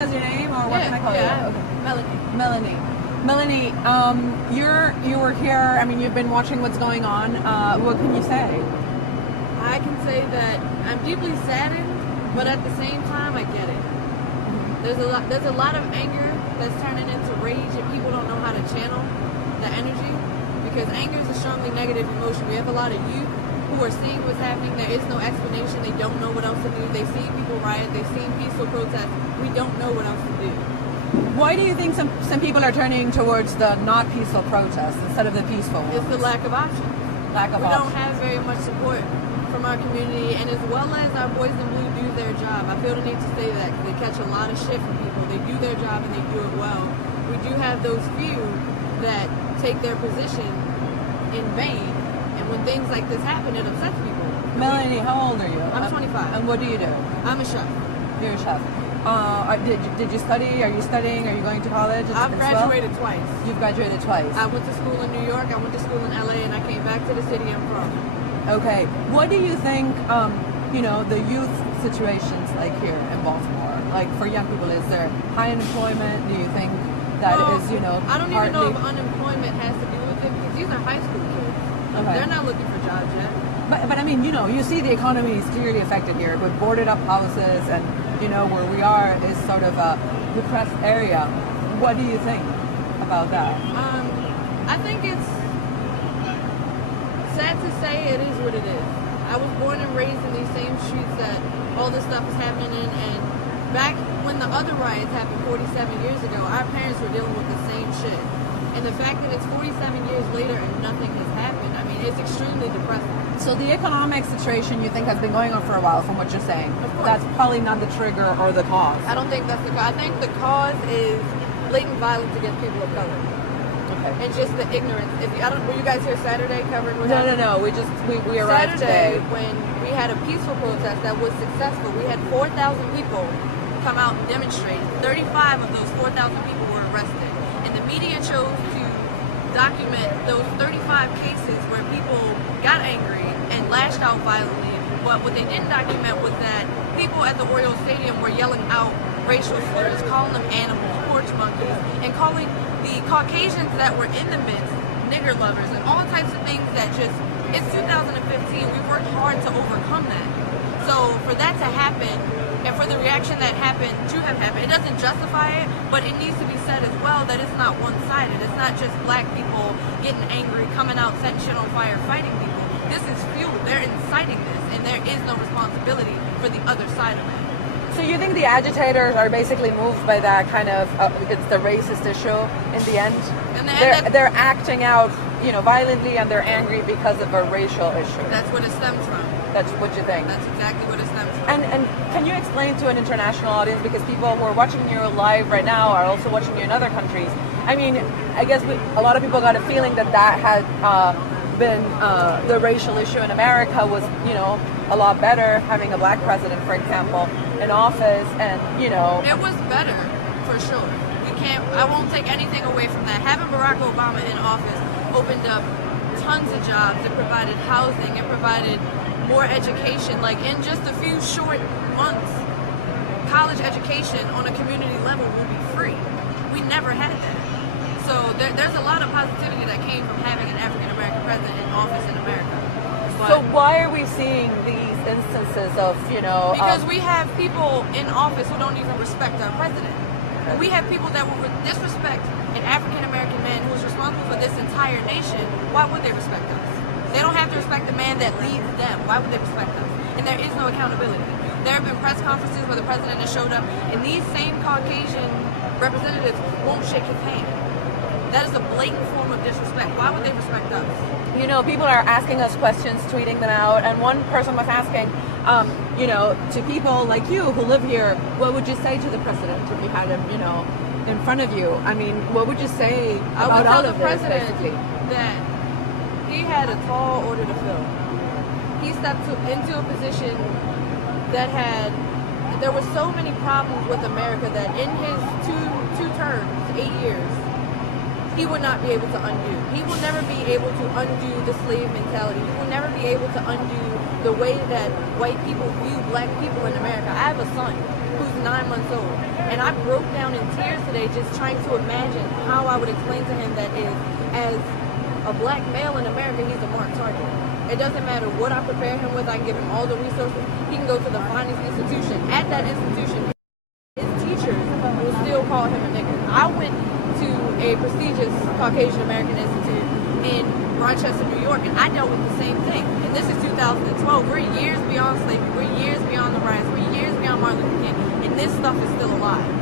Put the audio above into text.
Is your name, or what can I call you? Okay. Melanie. Melanie, you were here. I mean, you've been watching what's going on. What can you say? I can say that I'm deeply saddened, but at the same time, I get it. There's a lot of anger that's turning into rage, and people don't know how to channel the energy because anger is a strongly negative emotion. We have a lot of youth who are seeing what's happening. There is no explanation. They don't know what else to do. They've seen people riot. They've seen peaceful protests. We don't know what else to do. Why do you think some people are turning towards the not peaceful protests instead of the peaceful ones? It's the lack of options. We don't have very much support from our community, and as well as our boys in blue do their job. I feel the need to say that because they catch a lot of shit from people. They do their job and they do it well. We do have those few that take their position in vain, and when things like this happen, it upsets people. Melanie, how old are you? I'm 25. And what do you do? I'm a chef. You're a chef. Did you study? Are you studying? Are you going to college? I've graduated twice. You've graduated twice. I went to school in New York. I went to school in LA, and I came back to the city I'm from. Okay. What do you think? The youth situations like here in Baltimore, like for young people, is there high unemployment? Do you think that is I don't even know if unemployment has to do with it because these are high school kids. Okay. They're not looking for jobs yet. But I mean, you see the economy is clearly affected here with boarded up houses, and where we are is sort of a depressed area. What do you think about that? I think it's sad to say it is what it is. I was born and raised in these same streets that all this stuff is happening in, and back when the other riots happened 47 years ago, our parents were dealing with the same shit. And the fact that it's 47 years later and nothing has happened, I mean, it's extremely depressing. So the economic situation you think has been going on for a while, from what you're saying. Of course. That's probably not the trigger or the cause. I don't think that's the cause. I think the cause is blatant violence against people of color. Okay. And just the ignorance. Were you guys here Saturday covering what happened? No. We arrived Saturday today. when we had a peaceful protest that was successful. We had 4,000 people come out and demonstrate. 35 of those 4,000 people were arrested. And the media chose to document those 35 cases where people got angry and lashed out violently. But what they didn't document was that people at the Royal Stadium were yelling out racial slurs, calling them animals, porch monkeys, and calling the Caucasians that were in the midst nigger lovers and all types of things that it's 2015. We worked hard to overcome that. So for that to happen, and for the reaction that happened to have happened, it doesn't justify it, but it needs to be said as well that it's not one-sided. It's not just black people getting angry, coming out, setting shit on fire, fighting people. This is fuel. They're inciting this, and there is no responsibility for the other side of it. So you think the agitators are basically moved by that kind of, it's the racist issue in the end? And they're acting out, violently, and they're angry because of a racial issue. That's what it stems from. That's what you think? That's exactly what it stems from. And can you explain to an international audience, because people who are watching you live right now are also watching you in other countries. I mean, I guess a lot of people got a feeling that had been the racial issue in America was, a lot better, having a black president, for example, in office, and, It was better, for sure. I won't take anything away from that. Having Barack Obama in office opened up tons of jobs. It provided housing. It provided more education. Like, in just a few short months, college education on a community level will be free. We never had that. So there's a lot of positivity that came from having an African-American president in office in America. But so why are we seeing these instances of, because we have people in office who don't even respect our president. We have people that will disrespect an African-American man who is responsible for this entire nation. Why would they respect us? They don't have to respect the man that leads them. Why would they respect us? And there is no accountability. There have been press conferences where the president has showed up, and these same Caucasian representatives won't shake his hand. That is a blatant form of disrespect. Why would they respect us? People are asking us questions, tweeting them out, and one person was asking, to people like you who live here, what would you say to the president if you had him, in front of you? I mean, what would you say about all of this, president basically? That he had a tall order to fill. He stepped into a position that there were so many problems with America that in his two terms, 8 years, he would not be able to undo. He will never be able to undo the slave mentality. He will never be able to undo the way that white people view black people in America. I have a son who's 9 months old. And I broke down in tears today just trying to imagine how I would explain to him that as a black male in America, he's a marked target. It doesn't matter what I prepare him with. I can give him all the resources. He can go to the finest institution. At that institution, his teachers will still call him a nigger. I went to a prestigious Caucasian American Institute in Rochester, New York, and I dealt with the same thing. And this is 2012. We're years beyond slavery. We're years beyond the riots. We're years beyond Martin Luther King. And this stuff is still alive.